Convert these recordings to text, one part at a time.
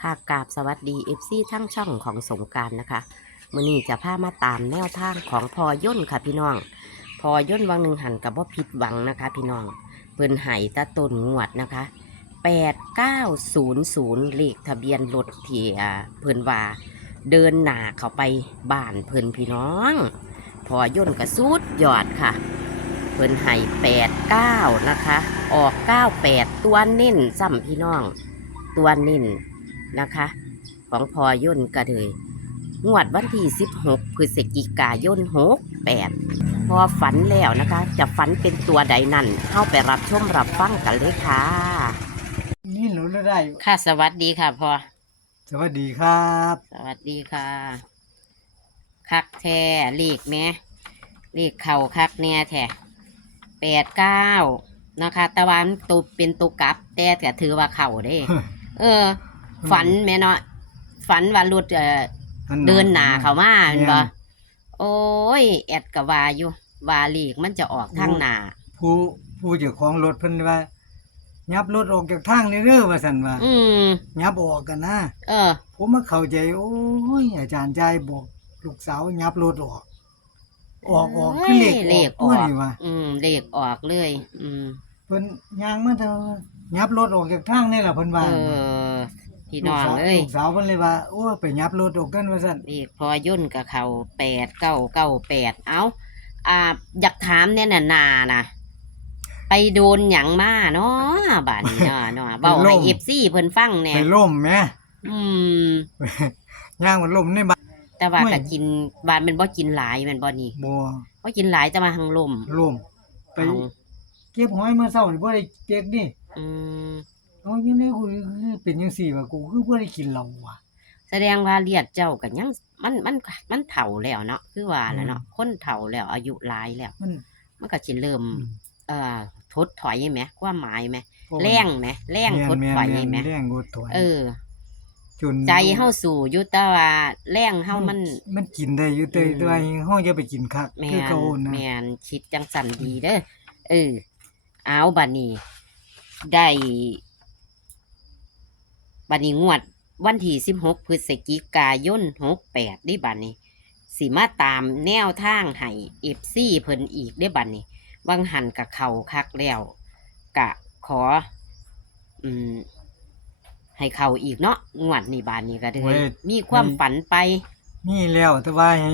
ค่ะกราบสวัสดีเอฟซีทั้งช่องของสงการนะคะมื่อนี้จะพามาตามแนวทางของพอย่นค่ะพี่น้อง พอย่นวังหนึ่งหันกับว่าผิดหวังนะคะ พี่น้องเพิ่นไห้ตะต้นงวดนะคะแปดเก้าศูนย์ศูนย์เลขทะเบียนรถที่เพิ่นว่าเดินหนาเข้าไปบ้านเพิ่นพี่น้อง พอย่นกระสุดยอดค่ะ เพิ่นไห้แปดเก้านะคะ ออกเก้าแปดตัวเน้นซ้ำพี่น้อง ตัวเน้น นะคะ ของพอย่นกระเลยงวดวันที่ 16พฤศจิกายน68พอฝันแล้วนะคะ จะฝันเป็นตัวใดนั่นเข้าไปรับชมรับฟังกันเลยค่ะ นี่หนูได้ค่ะสวัสดีค่ะพอสวัสดีครับ สวัสดีค่ะคักแท้เลขแม่เลขเข่าคักแน่แท้แปดเก้านะคะตะวันตุเป็นตุกลับแต่ก็ถือว่าเข่าเด้ เออ ฝันแม่เนาะฝันว่าหลุดเอ่อเดินหนาเขามาเห็นบ่โอ้ย แอดกะว่าอยู่ว่าเลขมันจะออกทางหนาผู้ผู้เจ้าของรถเพิ่นว่ายับรถออกจากทางนี่เด้อว่าซั่นว่าอืมยับออกกันนะเออ ผมมาเข้าใจโอ้ยอาจารย์ใจบอกลูกสาวยับรถออก ออกออกคือเลขเลออขกอตัวอกนี่ว่าอืมเลขออกเลย อืมเพิ่นย่างมาเถอะยับรถออกจากทางนี่ล่ะเพิ่นว่าเออ พี่น้องลูกสาวเอ้ยลูกสาวเพิ่นเลยว่าโอ้ยไปยับรถออกกันว่าซั่นเลขพอย่นกับเขาแปดเก้าเก้าแปดเอาอ่าอยากถามเนี่ยน่ะนานะไปโดนหยังมาเนาะบาดนี้เนาะเนาะเบาให้เอฟซีเพิ่นฟังแหน่ไปล่มแหมอืมย่างมันล่มในบ้านแต่ว่าไม่ก็กินบานเป็นบ่กินหลายแมันบ่นี่บ่บ่กินหลายจะมาทางลมล่มไปเอาเก็บหอยมาเช้านี่บ่ได้เก็บนี่อืม เอาอยู่ในกูคือเป็นจังซี่ว่ากูคือบ่ได้กินเหล้าว่ะ แสดงว่าเลียดเจ้ากันยังมันมันมันเฒ่าแล้วเนาะคือว่าแล้วเนาะอืมคนเฒ่าแล้วอายุหลายแล้ว มัน มันก็สิเริ่ม เอ่อทดถอยไหมความหมายไหมเพราะว่าแรงไหมแรงทดถอยแม่นไหมแรงกดถอยเออ จนใจเฮาสู่อยู่แต่ว่า แรงเฮามัน มันกินได้อยู่แต่อืมแต่ว่าเฮาอย่าไปกินคักแมคือนเก่านะแมนคิดจังสันดีเด้อเออเอาบัดนี้ ได้ บัดนี้งวดวันที่สิบหกพฤศจิกายนหกแปดได้บัดนี้สิมาตามแนวทางให้เอฟซีเพิ่นอีกได้บัดนี้วังหันกับเขาคักแล้วกะขอ อืม ให้เขาอีกเนาะงวดนี้บานนี้ก็เลไว้ย มีความฝันไปมีแล้วแต่ว่าให้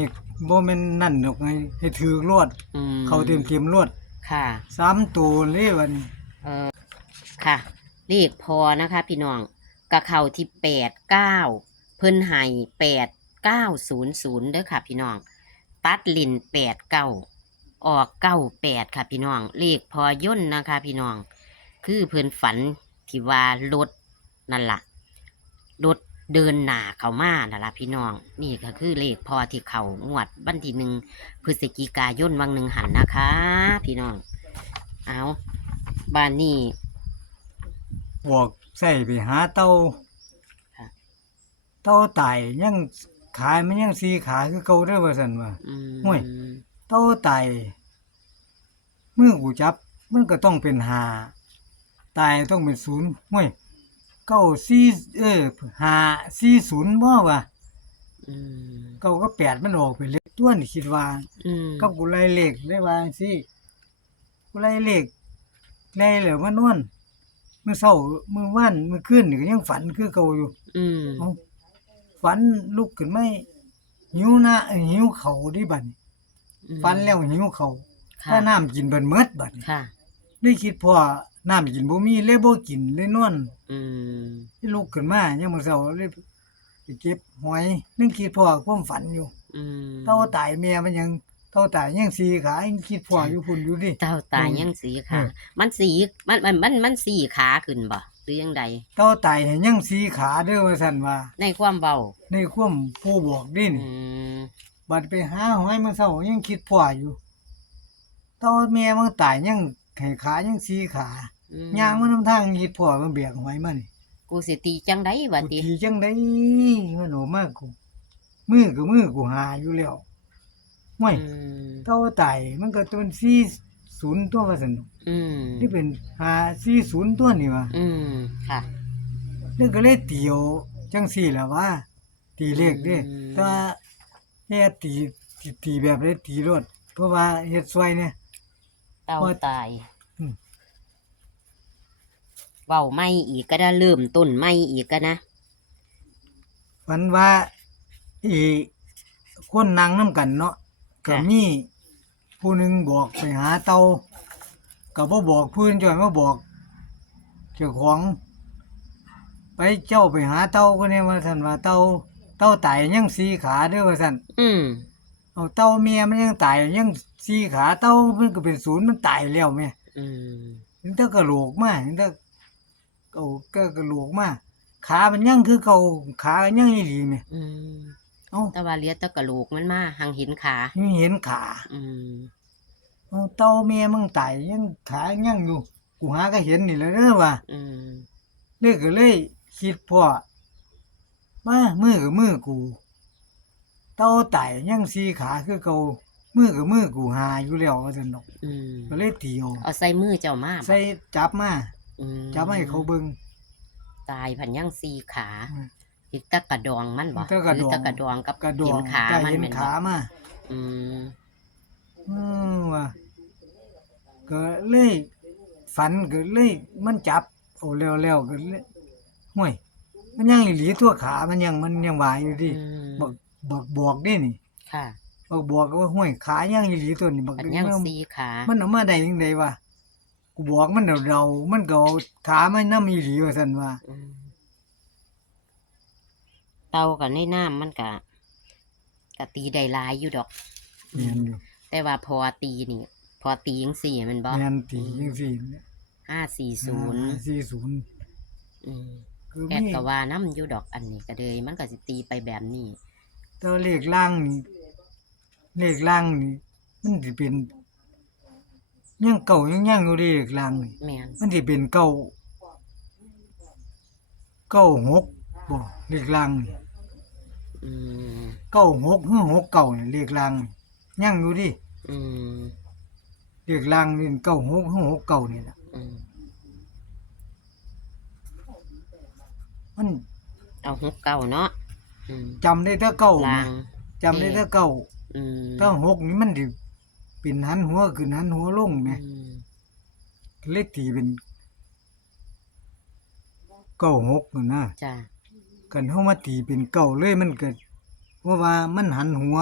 บ่แม่นนั่นดอกให้ให้ถือรวด อืมเข้าเต็มๆรวดค่ะ สามตัวเลยวันนี้เออค่ะเลขพอนะคะ พี่น้อง กะเข่าที่แปดเก้าเพิ่นไห้แปดเก้าศูนย์ศูนย์เด้อค่ะพี่น้อง ตัดลินแปดเก้าออกเก้าแปดค่ะพี่น้อง เลขพอย่นนะคะพี่น้อง คือเพิ่นฝันที่ว่ารถนั่นละ่ะรถเดินหนาเขามานั่นละพี่น้อง นี่ก็คือเลขพอที่เขางวดวันที่หนึ่งพฤศจิกายนวังหนึ่งหันนะคะ พี่น้อง เอาบ้านนี้บอก ใส่ไปหาเต้าค่ะ เต้าตายยังขายมันยังสีขาคือเก่าเด้อว่าซั่นว่า อืมห่วย เต้าตายมือกูจับ มันก็ต้องเป็นหาตายต้องเป็นศูนย์ห้วยเก้าสี่เออหาสี่ศูนย์บ่วะอืมเก้าก็แปดมันออกไปเลยตัวนี่คิดว่า อืมกับกูไล่เลขได้ว่าสิกูไล่เลขไล่แล้วมานอน มื้อเช้ามื้อวานมื้อคืนนี่ก็ยังฝันคือเก่าอยู่อืมเอ้าฝันลุกขึ้นไม่หิวนะเอ้ยหิวเขาวดิบัดนี้ฝันแล้วหิวเขาวค่ะถ้าน้ำกินเบิดหมดบัดนี้ค่ะเลยคิดพอน้ำกินบ่มีเลยบ่กินเลยนอนอืมเลยลุกขึ้นมายังมื้อเช้าเลยไปเก็บหอยนึงคิดพอความฝันอยู่ อืมเต้าตายแม่มันยัง เต้าตายยังสีขายังคิดพออยู่พุ่นอยู่ดิเต้าตายยังสีค่ะอืม มันสีมันมันมันมันสีขาขึ้นบ่หรือยังใดเต้าตายให้ยังสีขาเด้อว่าซั่นว่า ในความเบาในความผู้บอกดินอืมบัดไปหาหอยมื้อเช้ายังคิดพออยู่เต้าแม่มันตายยังให้ขายังสีขาอืมย่างมันนำทางคิดพอมันเบียกหอยมานี่กูสิตีจังไดบัดกูนี้ขี่จังไดมันโหมากกูมือก็มือกูหาอยู่แล้ว ห่วยอืมเต้าตายมันก็ตัวสี่ศูนย์ตัวว่าซั่นอืมนี่เป็นหาสี่ศูนย์ตัวนี่วะอืมค่ะแล้วก็เลยเตียวจังสี่แหละว่า ตีเลขเด้อืมแต่ว่าเฮ็ดตีตีตีแบบได้ตีรถเพราะว่าเฮ็ดซวยเนี่ยเต้าว่าตายอืมเว้าไม่อีกก็ได้เริ่มต้นไม่อีกก็นะฝันว่าอีคนนั่งนํกันเนาะ ก็มีผู้หนึงบอกไปหาเตาก็บ่บอกผู้อื่นจ่อยมาบอกเจ้าของ ไปเจ้าไปหาเตาก็เนี่ยว่าซั่นว่าเตาเตาตายยังสีขาเด้อว่าซั่นอืมเอาเต้าเมียมันยังตายยังสี่ขาเต้ามันก็เป็นศูนย์มันตายแล้วแม่อืมถึงแต่กระโหลกมาถึงแต่เอาก็กระโหลกมาขามันยังคือเก่าขายังอีหลีแม่อืม เอ้าแต่ว่าเลียดแตะกะโหลกมันมาหังเห็นขา ยังเห็นขาอืมเอาเต้าเมียมึงตายยังขายังอยู่ กูหาก็เห็นนี่แหละเด้อว่า อืมเลยก็เลยคิดพ่อมามือกับมือกู เต้าตายยังสี่ขาคือเก่ามือกับมือกูหาอยู่แล้วว่าซั่นดอกอืมก็เลยตีเอาเอาใส่มือเจ้ามาบ่ใส่จับมาอืมจับมาให้เขาเบิ่งตายพันยังสี่ขา อืม อีกตะกระดองมันบ่ตะกระดองหตะกระดองกับกระดเห็องนขาก็มันเห็นแม่นขาบ่มาอืมอืมว่าก็เลยฝันก็เลยมันจับโอ้แล้วแล้วก็เลยห่วยมันยังอีหลีตัวขามันยังมันยังวายอยู่ดิอืมบักบักบอกนี่นี่ ค่ะบักบอกว่าห่วยขายังอีหลีตัวนี่บักพันนี่ยังมันสี่ขา มันเอามาได้ยังไงวะกูบอกมันเดาเดาๆมันก็เอาขามันนำอีหลีว่าซั่นว่าอืม เตากับในน้ำมันกะกะตีได้หลายอยู่ดอก แม่นอยู่แต่ว่าพอตีนี่ พอตีจังสี่แมันบ่แม่นตีจังซี่ห้าสี่ศูนย์40อืมคือแอดมีก็ว่าน้ำอยู่ดอกอันนี้ก็เลยมันก็สิตีไปแบบนี้ แต่ว่าเลขล่างนี่เลขล่างนี่มันสิเป็นยังเก่ายังยังอยู่เดเลขล่างนี่ แม่นมันสิเป็นเก่าเก้าหกบ่เลขล่างนี่ อืมเก้าหกหรือหกเก่านี่เลขล่างนี่ยังอยู่ดิอืมเลขล่างนี่เก้าหกหรือหกเก่านี่ล่ะอืมมันเอาหกเก้าเนาะอืมจำได้แต่เก้าลานะง จำได้แต่เก้าอืมถ้าหกนี่มันสิเป็นหันหัวขึ้นหันหัวลงแหมอืมเลขตีเป็นเก้าหกนั่นนะจ้ะ กันเฮามาตีเป็นเก้าเลยมันเกิดเพราะว่ามันหันหัว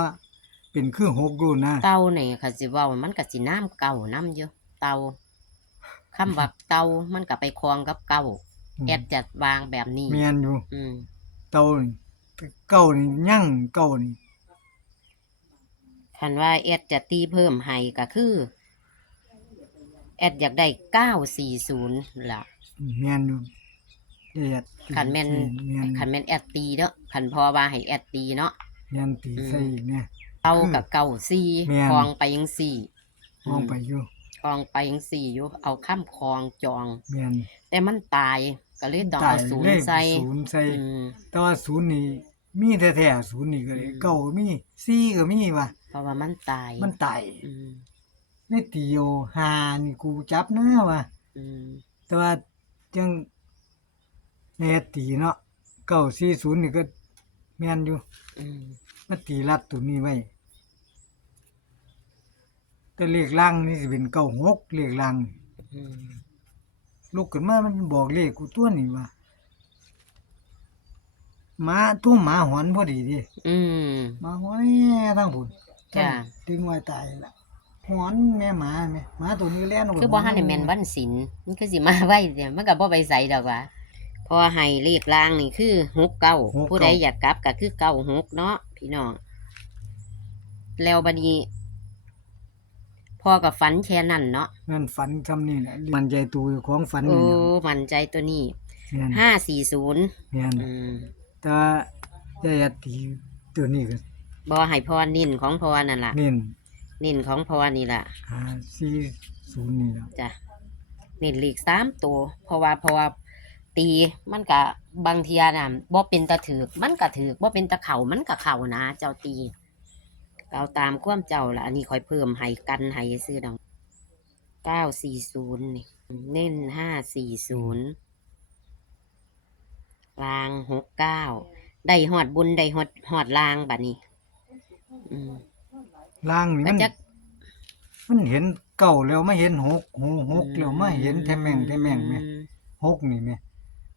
เป็นคือหกอยู่นะเต่านี่ค่ะสิเว้ามันก็สิน้ำเก่าน้ำอยู่เต่าคำว่าเต่ามันก็ไปคล้องกับเก่าแอดจะวางแบบนี้ เมียนอยู่ อืมเต้านี่เก้านี่ยั่งเก้านี่คันว่าแอดจะตีเพิ่มให้ก็คือแอดอยากได้เก้าสี่ศูนย์ล่ะ เมียนอยู่ เดียดคันแม่นเมียนคันแม่นแอดตีเนาะคันพอว่าให้แอดตีเนาะเมียนตีใส่อีกเนี่ยเต่ากับเก่าสี่แม่น คลองไปยังสี่มองไปอยู่คลองไปยังสี่อยู่ เอาข้ามคลองจองเมียนแต่มันตายก็เลยต้องตาเอายศูนเลย์ขใส่ศูนย์ใส่ อืม แต่ว่าศูนย์นี่มีแท้ๆศูนย์นี่ก็เลยอืม เก้าก็มีสี่ก็มีว่ะเพราะว่ามันตายมันตายอืมในตีโอหานี่กูจับนะว่ะ อืมแต่ว่าจัง แม่ตีเนาะเก้าสี่ศูนย์นี่ก็แม่นอยู่อืมมาตีรัดตัวนี้ไว้แต่เลขล่างนี่สิเป็นเก้าหกเลขล่างนี่อืมลุกขึ้นมามันบอกเลขกูตัวนี่ว่าหมาทุ่มหมาหอนพอดีดิอืม หมาหอนแย่ทั้งผุนจ้ะดึงไว้ตายละหอนแม่หมาแม่หมาตัวนี้แล่นกว่าคือบ่ฮันได้แม่นวันศิลมันคือสิมาไว้เนี่ยมันก็บ่ไปใส่ดอกว่าเพอให้เลขล่างนี่คือหกเก้า ผู้ใดอยากกลับก็คือเก้าหกเนาะพี่น้อง แล้วบัดนี้พอกับฝันแค่นั้นเนาะนั่นฝันคำนี้แหละมันใจตัวของฝันโอ้นี่นะมั่นใจตัวนี้แม่นห้าสี่ศูนย์แม่นอืมแต่จะอยาตีตัวนี้ก็บอให้พอนินของพอนั่นล่ะ เน้นนินของพอนี่ล่ะ หาสี่ศูนย์นี่แหล้วจ้ะนินหลีกสามตัว เพราะว่าเพราะว่า ตีมันกะบางเทียน่ะบ่เป็นตะถือกมันกะถือกบ่เป็นตะเข่ามันกะเข่านะ เจ้าตีเอาตามความเจ้าล่ะอันนี้คอยเพิ่มให้กันให้ซื้อดอกเก้าสี่ศูนย์นี่เน้นห้าสี่ศูนย์ลางหกเก้าได้หอดบุญได้หอดหอดลางบัดนี้อืมล่างนี่ก็มันจักมันเห็นเก่าแล้วมาเห็นหกหูหกแล้วมาเห็นแทแม่งแทแม่งแม่อืหกนี่แม่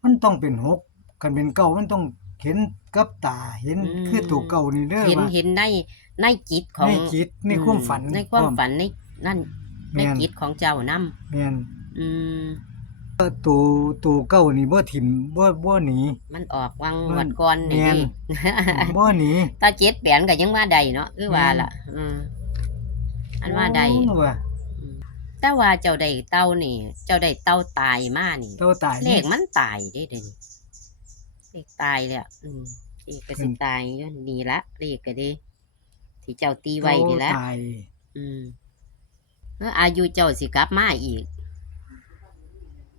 มันต้องเป็นหกกันเป็นเก่ามันต้องเห็นกับตาเห็นคือตัวเก่านี่เด้อเห็นว่าเห็นในในจิตของในจิตในความฝันในความฝันในนั่นในแม่นจิตของเจ้านํแม่นอืม ตัวตัวเก่านี่บ่ถิ่มบ่บ่หนี มันออกวังมันวัดก่อนนี่แม่นดิบ่หนี ตาเจ็ดแปนก็ยังว่าใดเนาะคือว่าล่ะ อืมอันว่าใดโอ้ว่าอืม แต่ว่าเจ้าได้เต้านี่ เจ้าได้เต้าตายมานี่ตัวตายเลขมันตายได้เด่นเลขตายเลยอะอืมเลขก็สิตายอยู่นี่ละเลขก็ดีที่เจ้าตีไว้นี่ละตัวตายอืมแล้วอายุเจ้าสิกลับมาอีก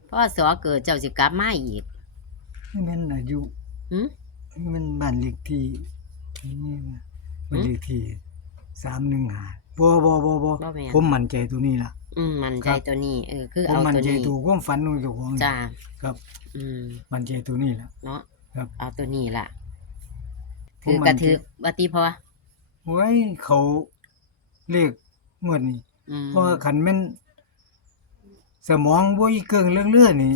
พ่อสอเกิดเจ้าสิกลับมาอีก นี่มันอายุหืมนี่มันบ้านเลขที่นี่นะบ้านเลขที่315บ่บ่บ่บ่บ่แม่นผมมั่นใจตัวนี้ล่ะ อืมมันใจครับ ตัวนี้เออคือผมเอามั่นตัวใจนี้ตัวความฝันของเจ้าของจ้าครับ อืม มั่นใจตัวนี้ล่ะ เนาะครับ เอาตัวนี้ล่ะผมถือกมั่ระนใจถือวัติพอโอ้ยเขาเลขงวดนี้ อืมเพราะว่าคันแม่นสมองบ่อีเกิงเรื่องเลือนี่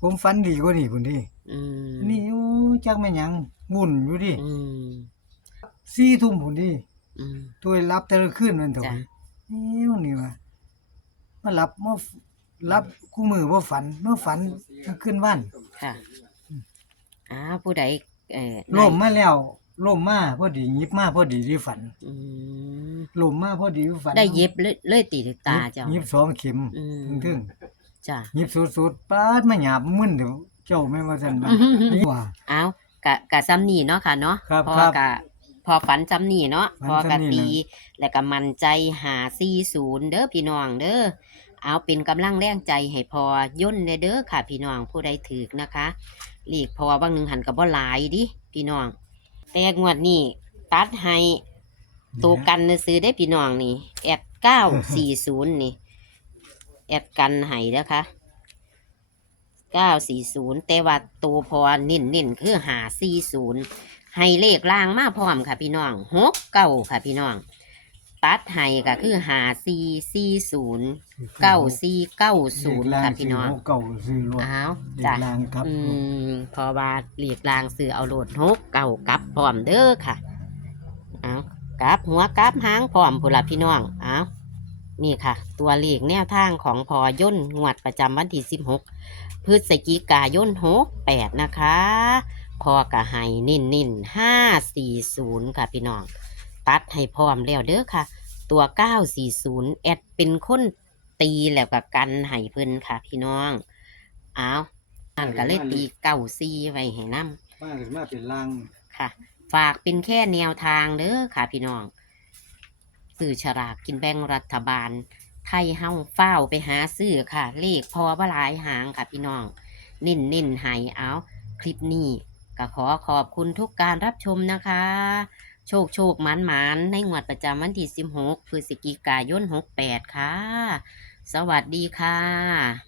ผมฝันดีกว่านี่พุ่นดิอืมอันนี่โอ้จักแม่นหยังวุ่นอยู่ดิอืม4ทุ่มพุ่นดิอืม ตัวรับแต่ละคืนมันเถอะจ้ะ เอ้วนี่ว่า มารับมารับคู่มือบ่ฝันมาฝันขึ้นบ้านค่ะอ้าวผู้ใดเอ่อล่มมาแล้วล่มมาพอดีหยิบมาพอดีที่ฝันอืมล่มมาพอดีที่ฝันได้เย็บเลยเลยตีตาเจ้าหยิบสองเข็มอืมถึงจ้ะๆหยิบสุดๆปาดมาหยาบมึนเดี๋ยวเจ้าแม่นว่าซั่นว่านี่ว่าอ้าวกะกะซ้ำนี่เนาะค่ะเนาะครับพอครับกะพอฝันซ้ำนี่เนาะฝันพอกะซ้ำนี่ตีนะแล้วก็มั่นใจหาซีศูนย์เด้อพี่น้องเด้อ เอาเป็นกำลังแรงใจให้พอย่นเนเด้อค่ะ พี่น้องผู้ใดถือนะคะ หลีกพอบางหนึ่งหันกับบ่หลายดิพี่น้อง แต่งวดนี้ตัดให้ตัวกันซื้อได้พี่น้องนี่แอดเก้าสี่ศูนย์นี่ แอดกันให้นะคะเก้าสี่ศูนย์แต่ว่าตัวพอเน้นเน้นคือหาสี่ศูนย์ให้เลขล่างมาพร้อมค่ะพี่น้องหกเก้าค่ะพี่น้อง ตัดให้ก็คือหาสี่สี่ศูนย์เก้าสี่เก้าศูนย์ค่ะพี่น้องเลขล่างสี่หกเก้าซื้อรถอ้าวเลจ้ะขล่างครับอืมเพอว่าหลีกลางซื้อเอาโหลดหกเก่ากลับพร้อมเด้อค่ะเอากลับหัวกลับหางพร้อมพุนละพี่น้องเอานี่ค่ะ ตัวเลขแนวทางของพอย่นงวดประจำวันที่สิบหกพฤศจิกายนหกแปดนะคะ พอกะให้นิ่นนิ่นห้าสี่ศูนย์ค่ะพี่น้อง ตัดให้พร้อมแล้วเด้อค่ะ ตัวเก้าสี่ศูนย์แอดเป็นคนตีแล้วกับกันให้เพิ่นค่ะ พี่น้องเอานั่นก็เลยตีเก้าซีไว้ให้น้ำมาขึ้นมาเป็นล่างค่ะ ฝากเป็นแค่แนวทางเด้อค่ะ พี่น้องสื่อฉลากกินแบ่งรัฐบาล ไทยเฮาเฝ้าวไปหาซื้อค่ะ เลขพอว่าหลายหางค่ะพี่น้องนิ่นนิ่นๆให้เอา คลิปนี้ก็ขอขอบคุณทุกการรับชมนะคะ โชคโชคหมานหมานในงวดประจำวันที่16พฤศจิกายน68 ค่ะ สวัสดีค่ะ